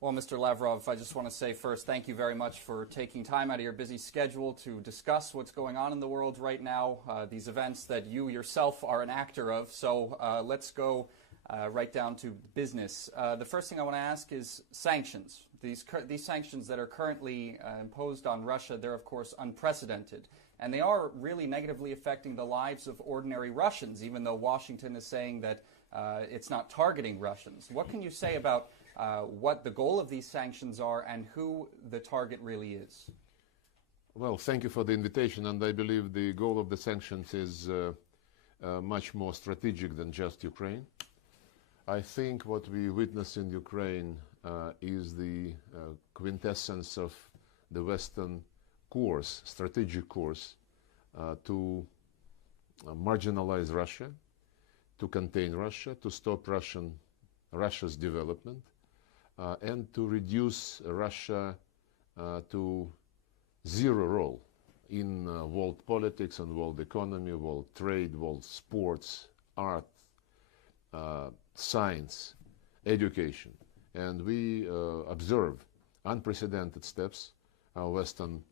Well, Mr. Lavrov, I just want to say first, thank you very much for taking time out of your busy schedule to discuss what's going on in the world right now, these events that you yourself are an actor of. So let's go right down to business. The first thing I want to ask is sanctions. These sanctions that are currently imposed on Russia, they're of course unprecedented. And they are really negatively affecting the lives of ordinary Russians, even though Washington is saying that it's not targeting Russians. What can you say about what the goal of these sanctions are and who the target really is? Well, thank you for the invitation, and I believe the goal of the sanctions is much more strategic than just Ukraine. I think what we witness in Ukraine is the quintessence of the Western course, strategic course, to marginalize Russia, to contain Russia, to stop Russia's development, and to reduce Russia to zero role in world politics and world economy, world trade, world sports, art, science, education. And we observe unprecedented steps our Western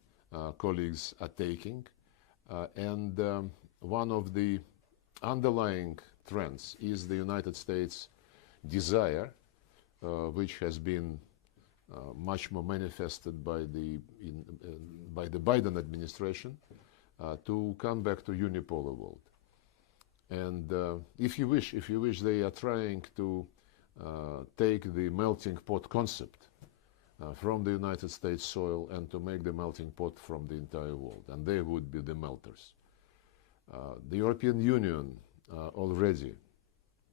colleagues are taking. And one of the underlying trends is the United States' desire, which has been much more manifested by the Biden administration, to come back to unipolar world. And if you wish, they are trying to take the melting pot concept from the United States soil and to make the melting pot from the entire world, and they would be the melters. The European Union already,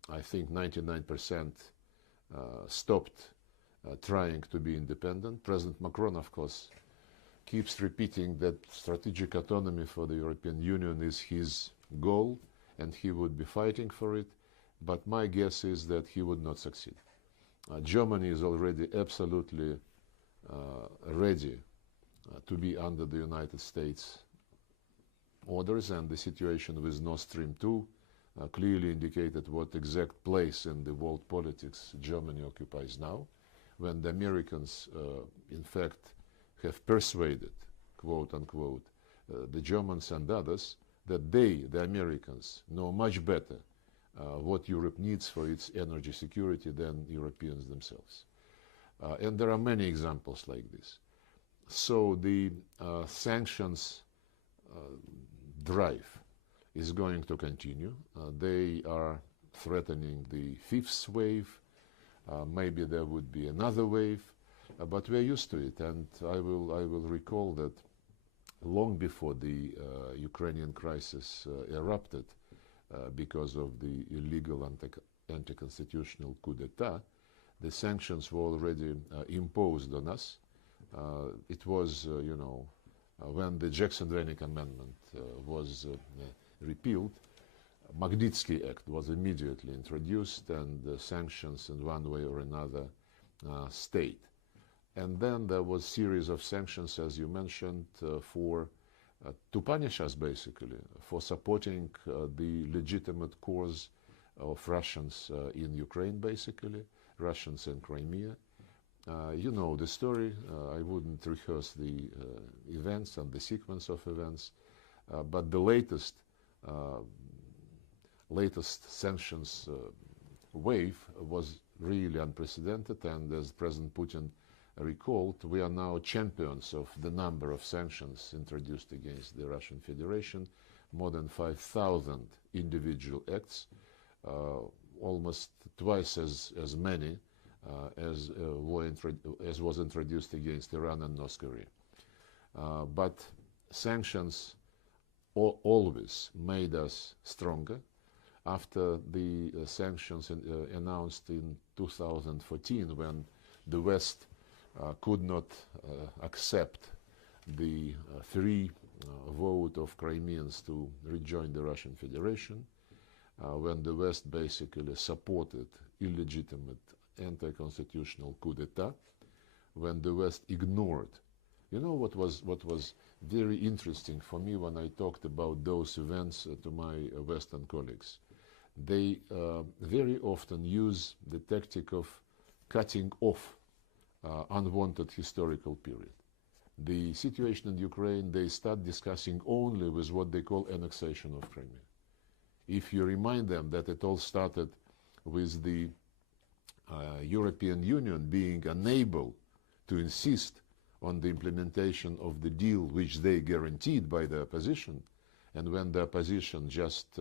I think 99%, stopped trying to be independent. President Macron, of course, keeps repeating that strategic autonomy for the European Union is his goal, and he would be fighting for it, but my guess is that he would not succeed. Germany is already absolutely ready to be under the United States orders, and the situation with Nord Stream 2 clearly indicated what exact place in the world politics Germany occupies now, when the Americans, in fact, have persuaded, quote unquote, the Germans and others that they, the Americans, know much better what Europe needs for its energy security than Europeans themselves. And there are many examples like this. So the sanctions drive is going to continue. They are threatening the fifth wave. Maybe there would be another wave, but we're used to it. And I will recall that long before the Ukrainian crisis erupted because of the illegal anti-constitutional coup d'etat, the sanctions were already imposed on us. It was, when the Jackson-Vanik Amendment was repealed, Magnitsky Act was immediately introduced, and sanctions in one way or another stayed. And then there was a series of sanctions, as you mentioned, to punish us, basically, for supporting the legitimate cause of Russians in Ukraine, basically, Russians in Crimea. You know the story. I wouldn't rehearse the events and the sequence of events, but the latest sanctions wave was really unprecedented, and as President Putin recalled, we are now champions of the number of sanctions introduced against the Russian Federation, more than 5,000 individual acts, almost twice as many as was introduced against Iran and North Korea. But sanctions always made us stronger. After the sanctions announced in 2014, when the West could not accept the free vote of Crimeans to rejoin the Russian Federation, when the West basically supported illegitimate anti-constitutional coup d'etat, when the West ignored. You know what was very interesting for me when I talked about those events to my Western colleagues? They very often use the tactic of cutting off unwanted historical period. The situation in Ukraine, they start discussing only with what they call annexation of Crimea. If you remind them that it all started with the European Union being unable to insist on the implementation of the deal which they guaranteed by the opposition, and when the opposition just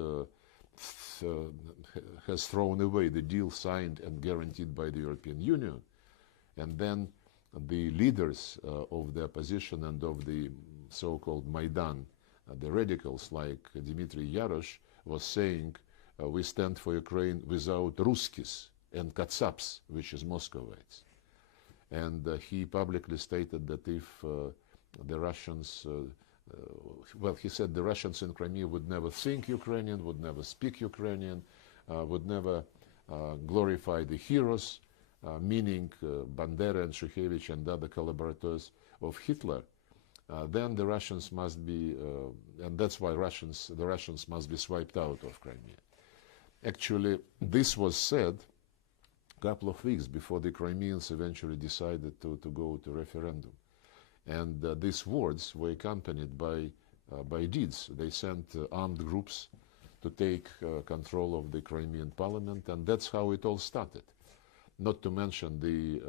has thrown away the deal signed and guaranteed by the European Union, and then the leaders of the opposition and of the so-called Maidan, the radicals like Dmitry Yarosh, was saying, we stand for Ukraine without Ruskis and Katsap's, which is Muscovites. And he publicly stated that if the Russians, well, he said the Russians in Crimea would never think Ukrainian, would never speak Ukrainian, would never glorify the heroes, meaning Bandera and Shukhevich and other collaborators of Hitler, then the Russians must be, and that's why the Russians must be swiped out of Crimea. Actually, this was said a couple of weeks before the Crimeans eventually decided to go to referendum. And these words were accompanied by deeds. They sent armed groups to take control of the Crimean parliament, and that's how it all started. Not to mention the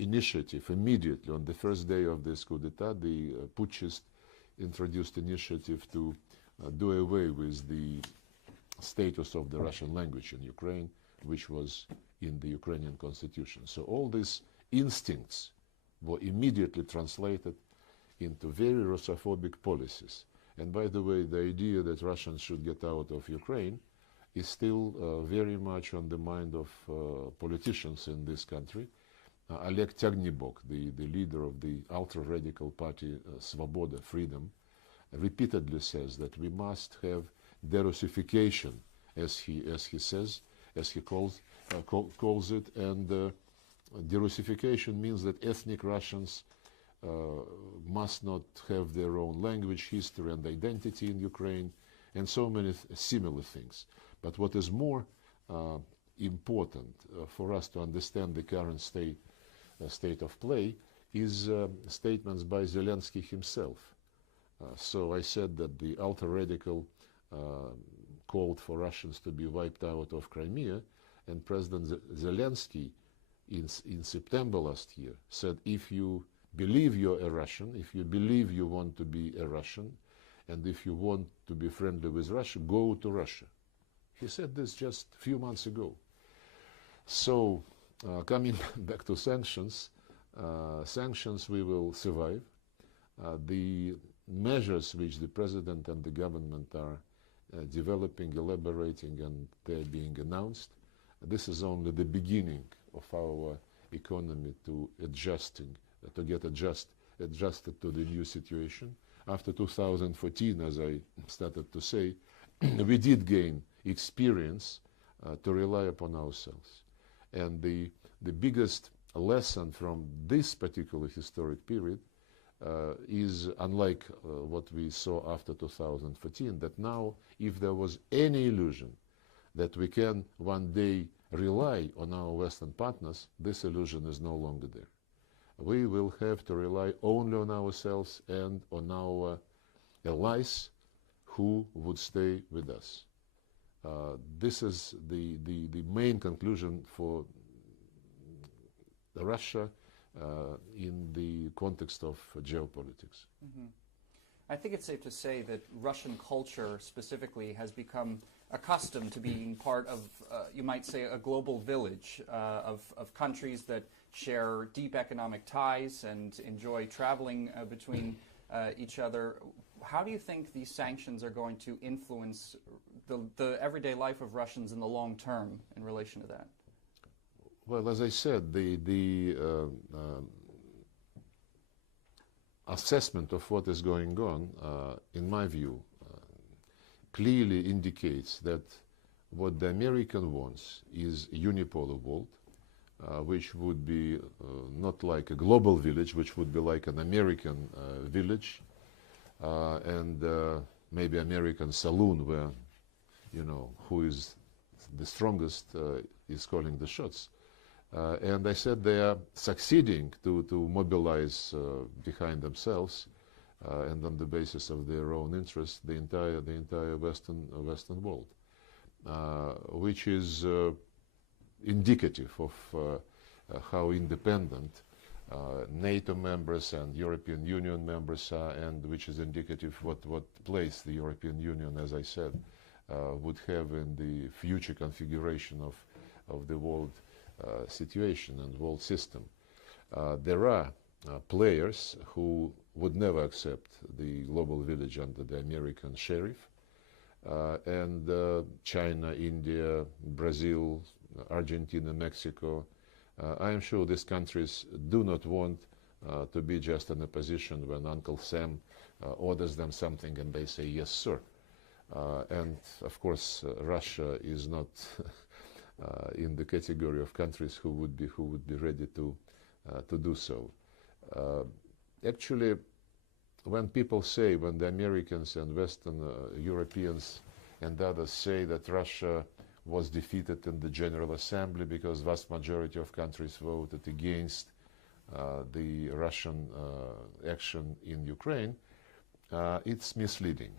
initiative immediately on the first day of this coup d'etat, the putschist introduced initiative to do away with the status of the Russian language in Ukraine, which was in the Ukrainian constitution. So all these instincts were immediately translated into very Russophobic policies. And by the way, the idea that Russians should get out of Ukraine is still very much on the mind of politicians in this country. Oleg Tyagnybok, the leader of the ultra-radical party Svoboda, Freedom, repeatedly says that we must have derussification, as he says, as he calls it, and derussification means that ethnic Russians must not have their own language, history, and identity in Ukraine, and so many similar things. But what is more important for us to understand the current state of play is statements by Zelensky himself. So I said that the ultra-radical called for Russians to be wiped out of Crimea, and President Zelensky in September last year said, if you believe you're a Russian, if you believe you want to be a Russian, and if you want to be friendly with Russia, go to Russia. He said this just a few months ago. So coming back to sanctions, sanctions we will survive. The measures which the president and the government are developing, elaborating, and they're being announced, this is only the beginning of our economy to get adjusted to the new situation. After 2014, as I started to say, we did gain experience to rely upon ourselves. And the biggest lesson from this particular historic period is, unlike what we saw after 2014, that now, if there was any illusion that we can one day rely on our Western partners, this illusion is no longer there. We will have to rely only on ourselves and on our allies who would stay with us. This is the main conclusion for Russia in the context of geopolitics. Mm-hmm. I think it's safe to say that Russian culture specifically has become accustomed to being part of, you might say, a global village of countries that share deep economic ties and enjoy traveling between each other. How do you think these sanctions are going to influence the everyday life of Russians in the long term in relation to that? Well, as I said, the assessment of what is going on, in my view, clearly indicates that what the American wants is a unipolar world, which would be not like a global village, which would be like an American village, and maybe American saloon where, you know, who is the strongest is calling the shots. And I said they are succeeding to mobilize behind themselves and on the basis of their own interests the entire Western world, which is indicative of how independent NATO members and European Union members are, and which is indicative what place the European Union, as I said, would have in the future configuration of the world situation and world system. There are players who would never accept the global village under the American sheriff, and China, India, Brazil, Argentina, Mexico. I am sure these countries do not want to be just in a position when Uncle Sam orders them something and they say, yes, sir. And of course, Russia is not in the category of countries who would be ready to do so. Actually, when people say, when the Americans and Western Europeans and others say that Russia was defeated in the General Assembly because vast majority of countries voted against the Russian action in Ukraine, it's misleading.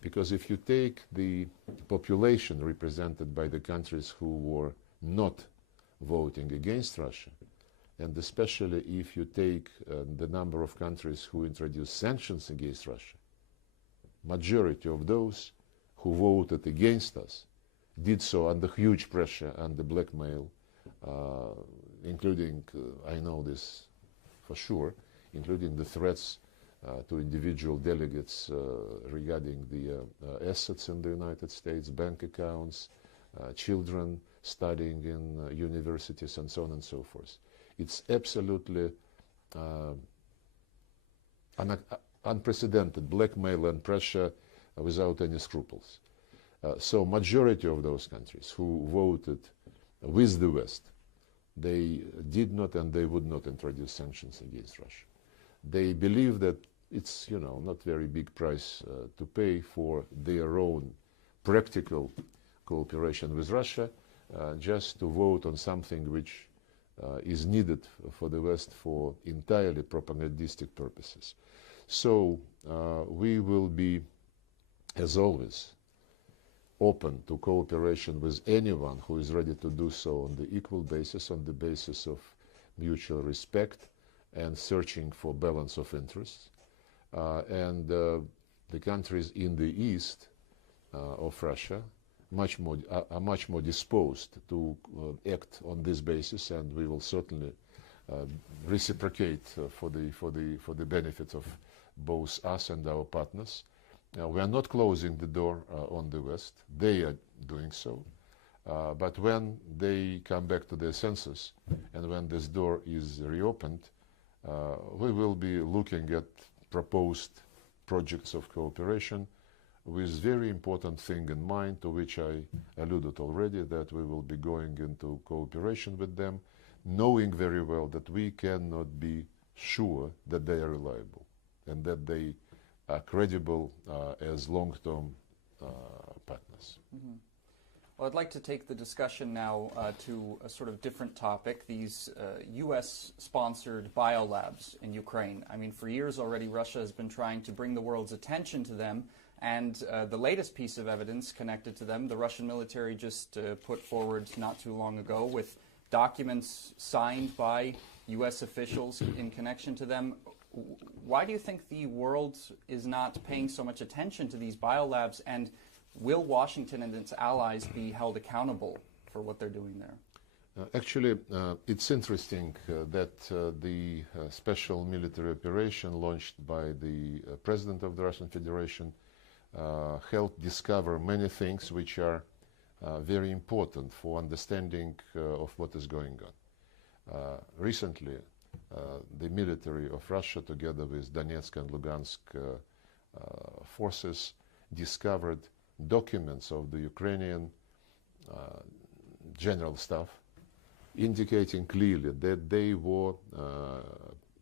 Because if you take the population represented by the countries who were not voting against Russia, and especially if you take the number of countries who introduced sanctions against Russia, majority of those who voted against us did so under huge pressure, under blackmail, including, I know this for sure, including the threats to individual delegates regarding the assets in the United States, bank accounts, children studying in universities, and so on and so forth. It's absolutely unprecedented blackmail and pressure without any scruples. So majority of those countries who voted with the West, they did not and they would not introduce sanctions against Russia. They believe that it's, you know, not very big price to pay for their own practical cooperation with Russia, just to vote on something which is needed for the West for entirely propagandistic purposes. So we will be, as always, open to cooperation with anyone who is ready to do so on the equal basis, on the basis of mutual respect and searching for balance of interests. And the countries in the east of Russia are much more disposed to act on this basis, and we will certainly reciprocate for the benefit of both us and our partners. We are not closing the door on the West. They are doing so. But when they come back to their senses and when this door is reopened, we will be looking at proposed projects of cooperation with very important thing in mind, to which I alluded already, that we will be going into cooperation with them, knowing very well that we cannot be sure that they are reliable and that they are credible as long-term partners. Mm-hmm. Well, I'd like to take the discussion now to a sort of different topic, these US-sponsored biolabs in Ukraine. I mean, for years already, Russia has been trying to bring the world's attention to them, and the latest piece of evidence connected to them, the Russian military just put forward not too long ago with documents signed by US officials in connection to them. Why do you think the world is not paying so much attention to these biolabs, and will Washington and its allies be held accountable for what they're doing there? Actually, it's interesting that the special military operation launched by the President of the Russian Federation helped discover many things which are very important for understanding of what is going on. Recently, the military of Russia, together with Donetsk and Lugansk forces, discovered documents of the Ukrainian general staff indicating clearly that they were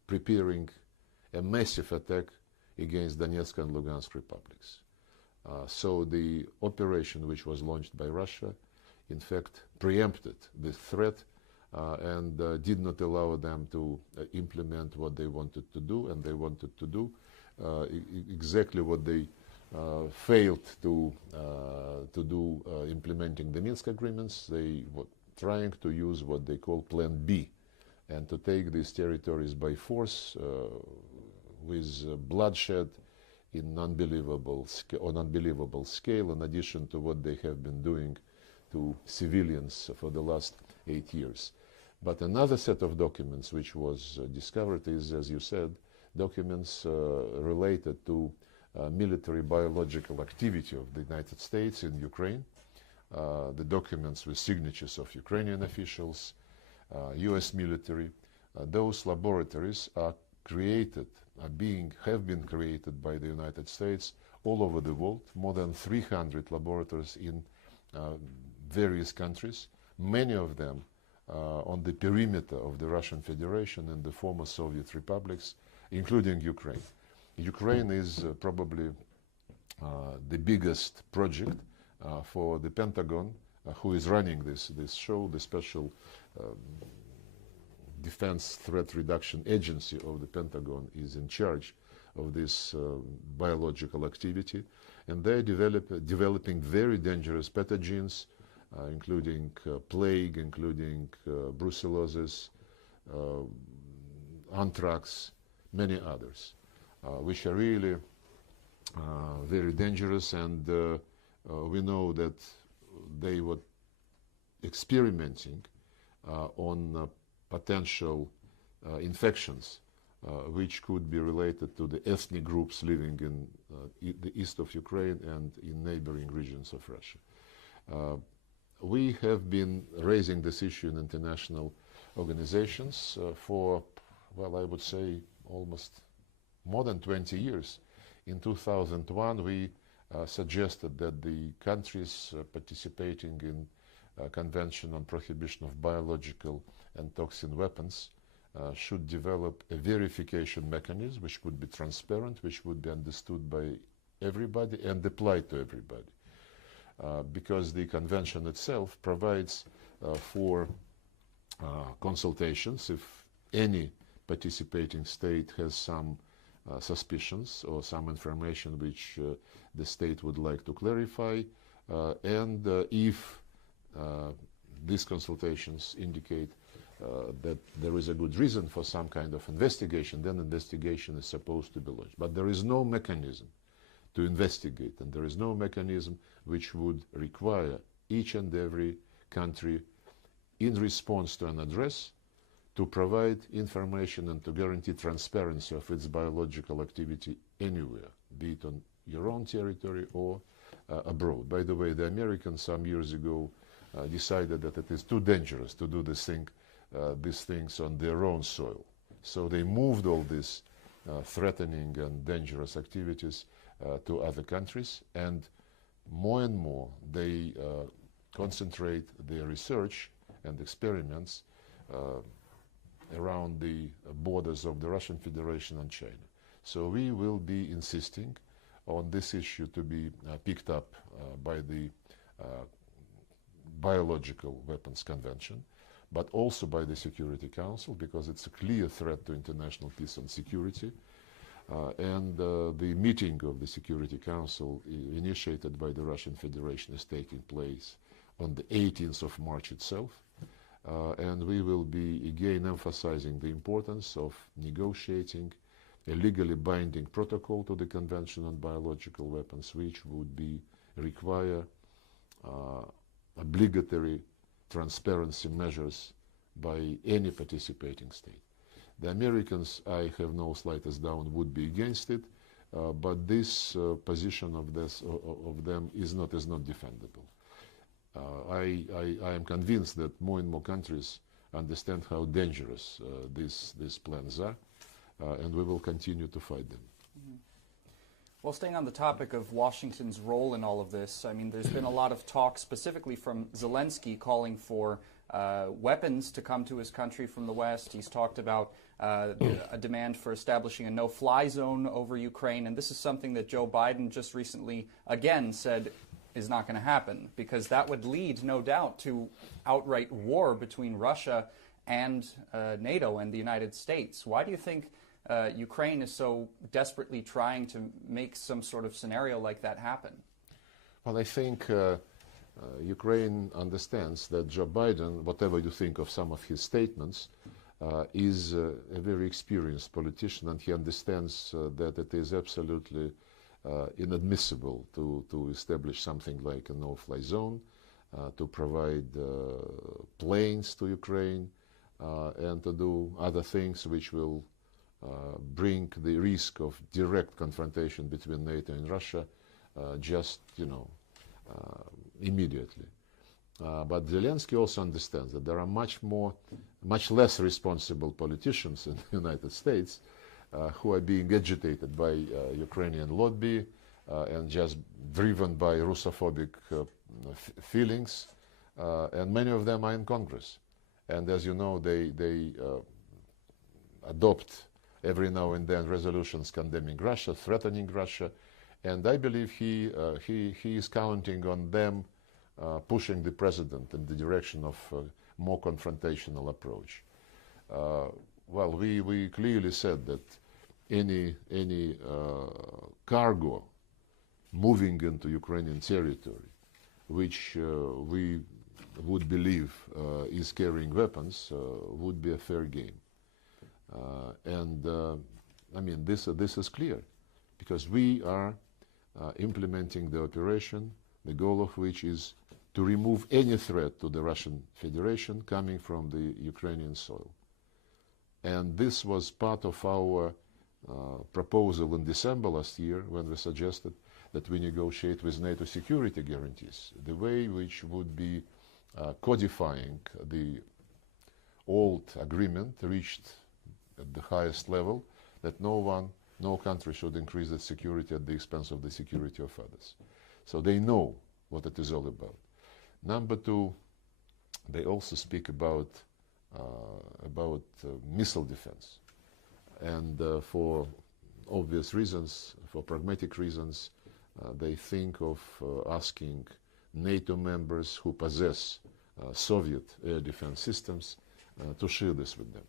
preparing a massive attack against Donetsk and Lugansk republics. So the operation which was launched by Russia, in fact, preempted the threat and did not allow them to implement what they wanted to do, and they wanted to do exactly what they failed to do implementing the Minsk agreements. They were trying to use what they call Plan B, and to take these territories by force with bloodshed on unbelievable scale, in addition to what they have been doing to civilians for the last 8 years. But another set of documents which was discovered is, as you said, documents related to military biological activity of the United States in Ukraine, the documents with signatures of Ukrainian officials, US military. Those laboratories are created, have been created by the United States all over the world, more than 300 laboratories in various countries, many of them on the perimeter of the Russian Federation and the former Soviet republics, including Ukraine. Ukraine is probably the biggest project for the Pentagon, who is running this show. The Special Defense Threat Reduction Agency of the Pentagon is in charge of this biological activity, and they're developing very dangerous pathogens, including plague, including brucellosis, anthrax, many others, which are really very dangerous, and we know that they were experimenting on potential infections which could be related to the ethnic groups living in the east of Ukraine and in neighboring regions of Russia. We have been raising this issue in international organizations for, well, I would say almost more than 20 years. In 2001, we suggested that the countries participating in Convention on Prohibition of Biological and Toxin Weapons should develop a verification mechanism which would be transparent, which would be understood by everybody and applied to everybody. Because the convention itself provides for consultations if any participating state has some suspicions or some information which the state would like to clarify, and if these consultations indicate that there is a good reason for some kind of investigation, then investigation is supposed to be launched. But there is no mechanism to investigate, and there is no mechanism which would require each and every country, in response to an address, to provide information and to guarantee transparency of its biological activity anywhere, be it on your own territory or abroad. By the way, the Americans some years ago decided that it is too dangerous to do these things on their own soil. So they moved all these threatening and dangerous activities to other countries, and more they concentrate their research and experiments around the borders of the Russian Federation and China. So we will be insisting on this issue to be picked up by the Biological Weapons Convention, but also by the Security Council, because it's a clear threat to international peace and security. And the meeting of the Security Council initiated by the Russian Federation is taking place on the 18th of March itself. And we will be again emphasizing the importance of negotiating a legally binding protocol to the Convention on Biological Weapons, which would require obligatory transparency measures by any participating state. The Americans, I have no slightest doubt, would be against it, but this position of them is not defendable. I am convinced that more and more countries understand how dangerous these plans are, and we will continue to fight them. Mm-hmm. Well, staying on the topic of Washington's role in all of this, I mean, there's been a lot of talk specifically from Zelensky calling for weapons to come to his country from the West. He's talked about a demand for establishing a no-fly zone over Ukraine, and this is something that Joe Biden just recently again said is not going to happen, because that would lead, no doubt, to outright war between Russia and NATO and the United States. Why do you think Ukraine is so desperately trying to make some sort of scenario like that happen? Well, I think Ukraine understands that Joe Biden, whatever you think of some of his statements, is a very experienced politician, and he understands that it is absolutely inadmissible to establish something like a no-fly zone, to provide planes to Ukraine, and to do other things which will bring the risk of direct confrontation between NATO and Russia just, immediately. But Zelensky also understands that there are much less responsible politicians in the United States who are being agitated by Ukrainian lobby and just driven by Russophobic feelings, and many of them are in Congress. And as you know, they adopt every now and then resolutions condemning Russia, threatening Russia, and I believe he is counting on them pushing the president in the direction of a more confrontational approach. Well, we clearly said that any cargo moving into Ukrainian territory, which we would believe is carrying weapons, would be a fair game. I mean, this is clear, because we are implementing the operation, the goal of which is to remove any threat to the Russian Federation coming from the Ukrainian soil. And this was part of our proposal in December last year, when we suggested that we negotiate with NATO security guarantees, the way which would be codifying the old agreement reached at the highest level, that no country should increase its security at the expense of the security of others. So they know what it is all about. Number two, they also speak about missile defense. And for obvious reasons, for pragmatic reasons, they think of asking NATO members who possess Soviet air defense systems to share this with them.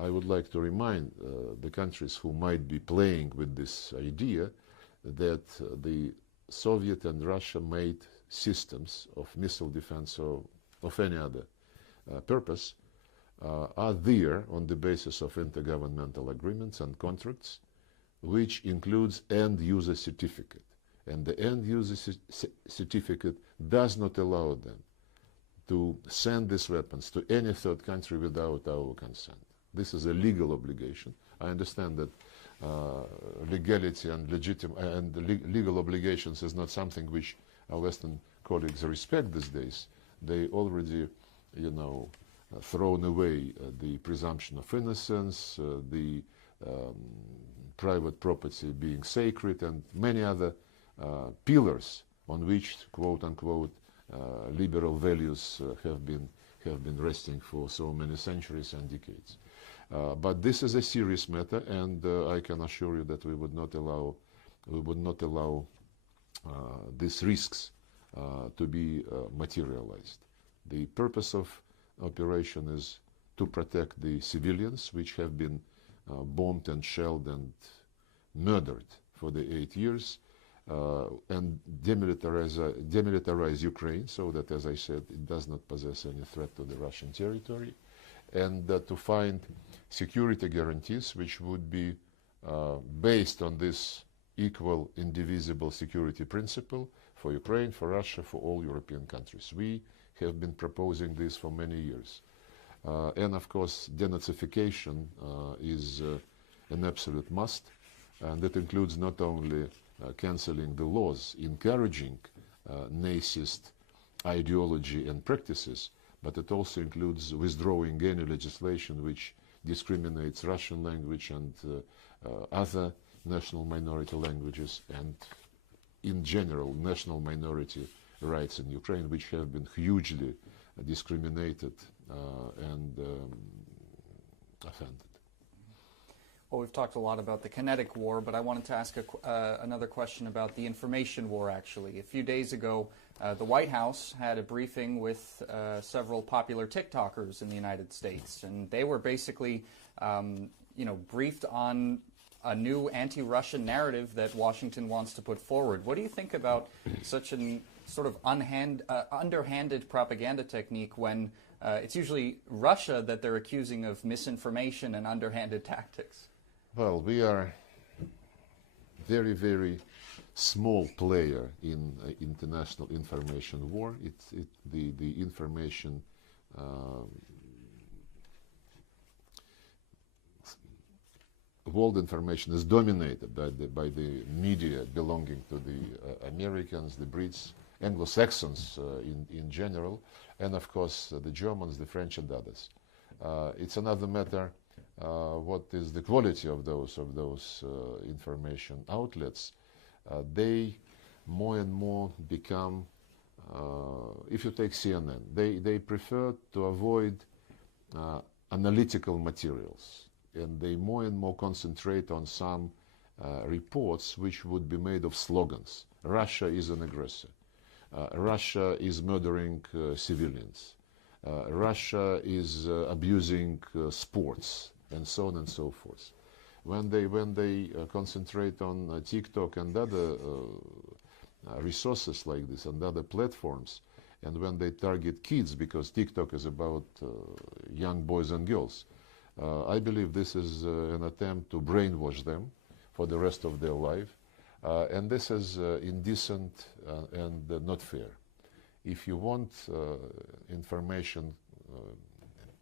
I would like to remind the countries who might be playing with this idea that the Soviet and Russia made systems of missile defense or of any other purpose are there on the basis of intergovernmental agreements and contracts, which includes end-user certificate. And the end-user certificate does not allow them to send these weapons to any third country without our consent. This is a legal obligation. I understand that legality and legal obligations is not something which our Western colleagues respect these days. They already, thrown away the presumption of innocence, the private property being sacred, and many other pillars on which, quote unquote, liberal values have been resting for so many centuries and decades. But this is a serious matter, and I can assure you that we would not allow these risks to be materialized. The purpose of operation is to protect the civilians, which have been bombed and shelled and murdered for the 8 years, and demilitarize Ukraine so that, as I said, it does not possess any threat to the Russian territory, and to find security guarantees which would be based on this equal, indivisible security principle for Ukraine, for Russia, for all European countries. We have been proposing this for many years. And of course, denazification is an absolute must, and that includes not only cancelling the laws encouraging Nazist ideology and practices, but it also includes withdrawing any legislation which discriminates Russian language and other national minority languages, and in general national minority rights in Ukraine, which have been hugely discriminated and offended. Well, we've talked a lot about the kinetic war, but I wanted to ask another question about the information war, actually. A few days ago, the White House had a briefing with several popular TikTokers in the United States, and they were basically, briefed on a new anti-Russian narrative that Washington wants to put forward. What do you think about such a sort of underhanded propaganda technique when it's usually Russia that they're accusing of misinformation and underhanded tactics? Well, we are very, very small player in international information war. The information world information is dominated by the media belonging to the Americans, the Brits, Anglo-Saxons in general, and of course the Germans, the French, and others. It's another matter what is the quality of those information outlets. They more and more become, if you take CNN, they prefer to avoid analytical materials, and they more and more concentrate on some reports which would be made of slogans. Russia is an aggressor. Russia is murdering civilians. Russia is abusing sports, and so on and so forth. When they concentrate on TikTok and other resources like this and other platforms, and when they target kids, because TikTok is about young boys and girls, I believe this is an attempt to brainwash them for the rest of their life, and this is indecent and not fair. If you want information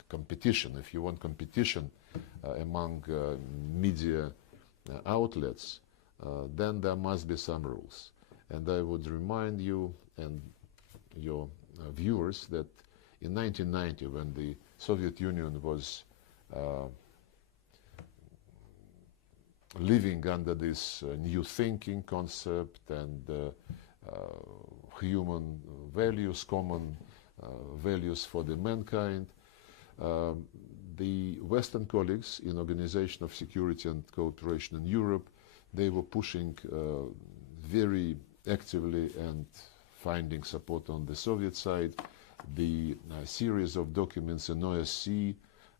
competition, if you want competition among media outlets, then there must be some rules. And I would remind you and your viewers that in 1990, when the Soviet Union was living under this new thinking concept and human values, common values for the mankind, the Western colleagues in Organization of Security and Cooperation in Europe, they were pushing very actively and finding support on the Soviet side, the series of documents in OSCE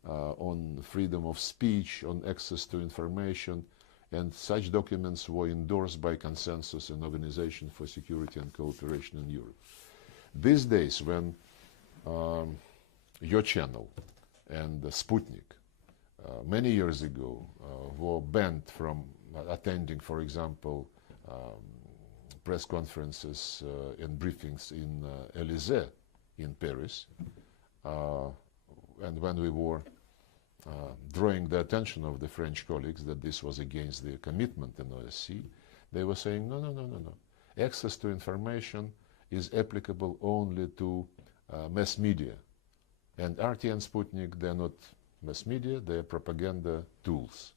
on freedom of speech, on access to information, and such documents were endorsed by consensus in Organization for Security and Cooperation in Europe. These days, when your channel and Sputnik many years ago were banned from attending, for example, press conferences and briefings in Élysée in Paris, and when we were drawing the attention of the French colleagues that this was against their commitment in OSCE, they were saying, no. Access to information is applicable only to mass media. And RT and Sputnik, they're not mass media, they're propaganda tools.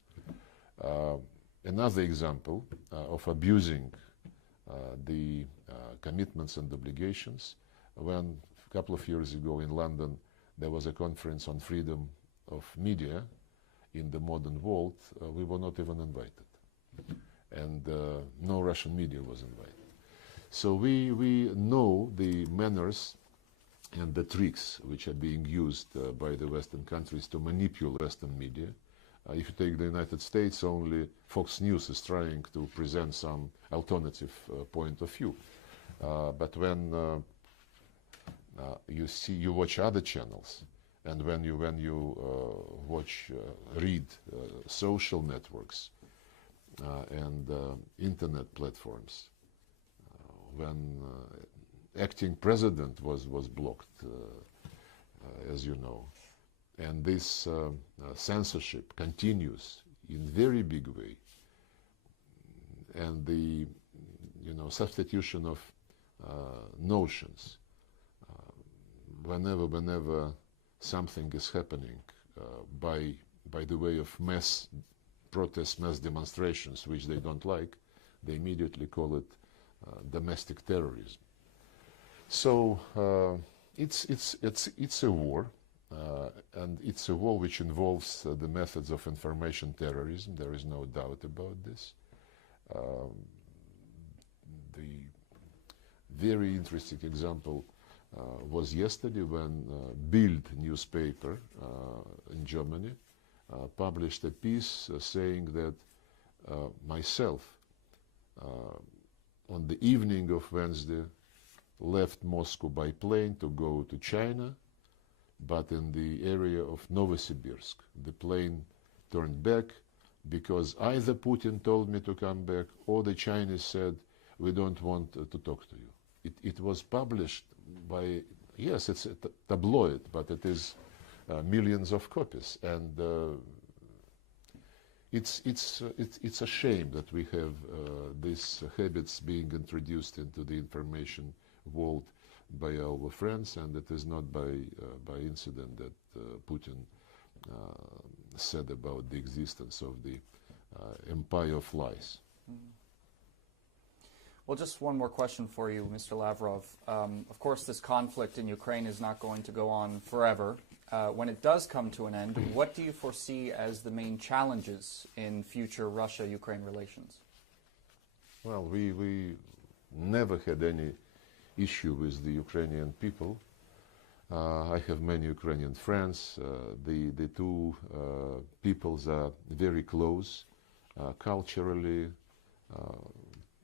Another example of abusing the commitments and obligations, when a couple of years ago in London there was a conference on freedom of media in the modern world, we were not even invited. And no Russian media was invited. So we know the manners and the tricks which are being used by the Western countries to manipulate Western media. If you take the United States, only Fox News is trying to present some alternative point of view. But when you watch other channels, and when you read social networks and internet platforms, when acting president was blocked, as you know, and this censorship continues in very big way, and the substitution of notions, whenever something is happening by the way of mass protests, mass demonstrations, which they don't like, they immediately call it domestic terrorism. So it's a war, and it's a war which involves the methods of information terrorism. There is no doubt about this. The very interesting example was yesterday when Bild newspaper in Germany published a piece saying that myself, on the evening of Wednesday, left Moscow by plane to go to China, but in the area of Novosibirsk, the plane turned back because either Putin told me to come back or the Chinese said, we don't want to talk to you. It was published by, yes, it's a tabloid, but it is millions of copies. And it's a shame that we have these habits being introduced into the information world by our friends, and it is not by incident that Putin said about the existence of the empire of lies. Mm-hmm. Well, just one more question for you, Mr. Lavrov. Of course, this conflict in Ukraine is not going to go on forever. When it does come to an end, what do you foresee as the main challenges in future Russia-Ukraine relations? Well, we never had any issue with the Ukrainian people. I have many Ukrainian friends. The two peoples are very close culturally.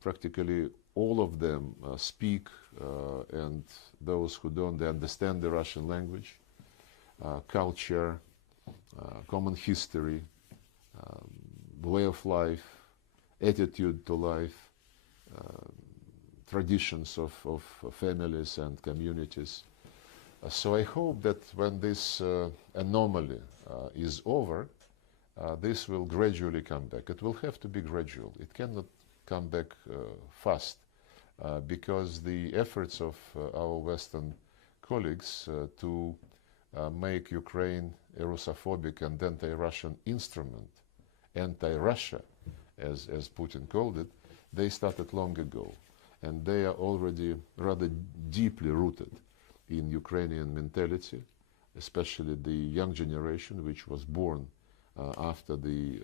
Practically all of them speak, and those who don't, they understand the Russian language, culture, common history, way of life, attitude to life, traditions of families and communities. So I hope that when this anomaly is over, this will gradually come back. It will have to be gradual. It cannot come back fast because the efforts of our Western colleagues to make Ukraine a Russophobic and anti-Russian instrument, anti-Russia, as Putin called it, they started long ago. And they are already rather deeply rooted in Ukrainian mentality, especially the young generation, which was born after the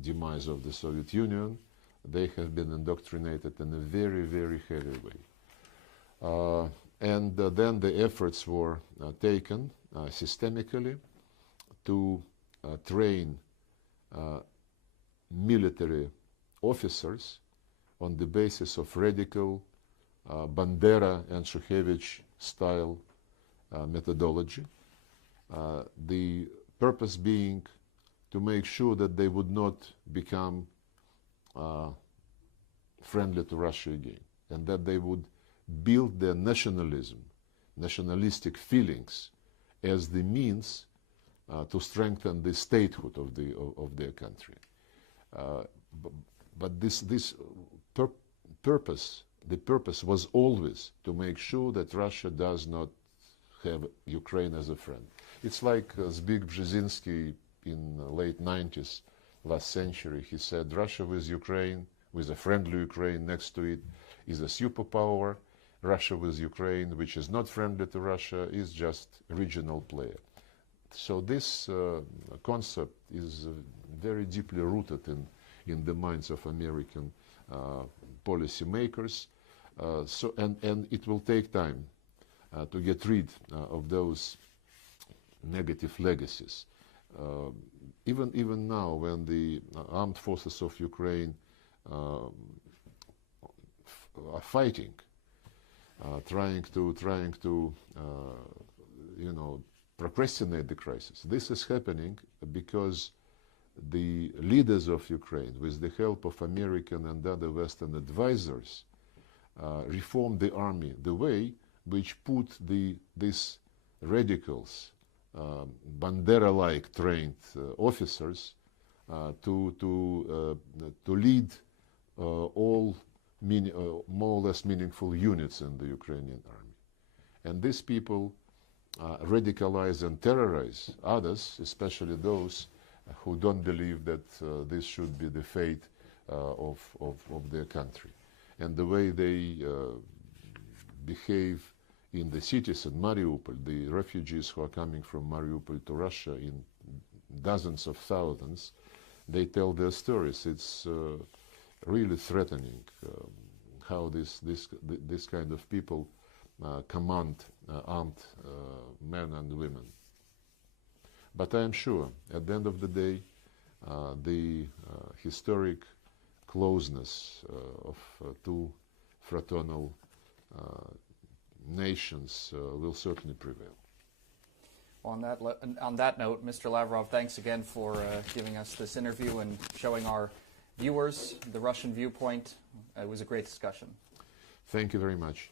demise of the Soviet Union. They have been indoctrinated in a very, very heavy way. And then the efforts were taken systemically to train military officers on the basis of radical Bandera and Shukhevich style methodology. The purpose being to make sure that they would not become friendly to Russia again, and that they would build their nationalism, nationalistic feelings, as the means to strengthen the statehood of their country. But this purpose, the purpose was always to make sure that Russia does not have Ukraine as a friend. It's like Zbigniew Brzezinski in the late 90s, last century. He said, Russia with Ukraine, with a friendly Ukraine next to it, is a superpower. Russia with Ukraine, which is not friendly to Russia, is just a regional player. So this concept is very deeply rooted in the minds of American policymakers. And it will take time to get rid of those negative legacies. Even now, when the armed forces of Ukraine are fighting, trying to procrastinate the crisis, this is happening because the leaders of Ukraine, with the help of American and other Western advisors, reformed the army the way which put these radicals, Bandera-like trained officers, to lead all more or less meaningful units in the Ukrainian army. And these people radicalize and terrorize others, especially those who don't believe that this should be the fate of their country. And the way they behave in the cities in Mariupol, the refugees who are coming from Mariupol to Russia in dozens of thousands, they tell their stories. It's really threatening how this kind of people command armed men and women. But I am sure, at the end of the day, the historic closeness of two fraternal nations will certainly prevail. On that note, Mr. Lavrov, thanks again for giving us this interview and showing our viewers the Russian viewpoint. It was a great discussion. Thank you very much.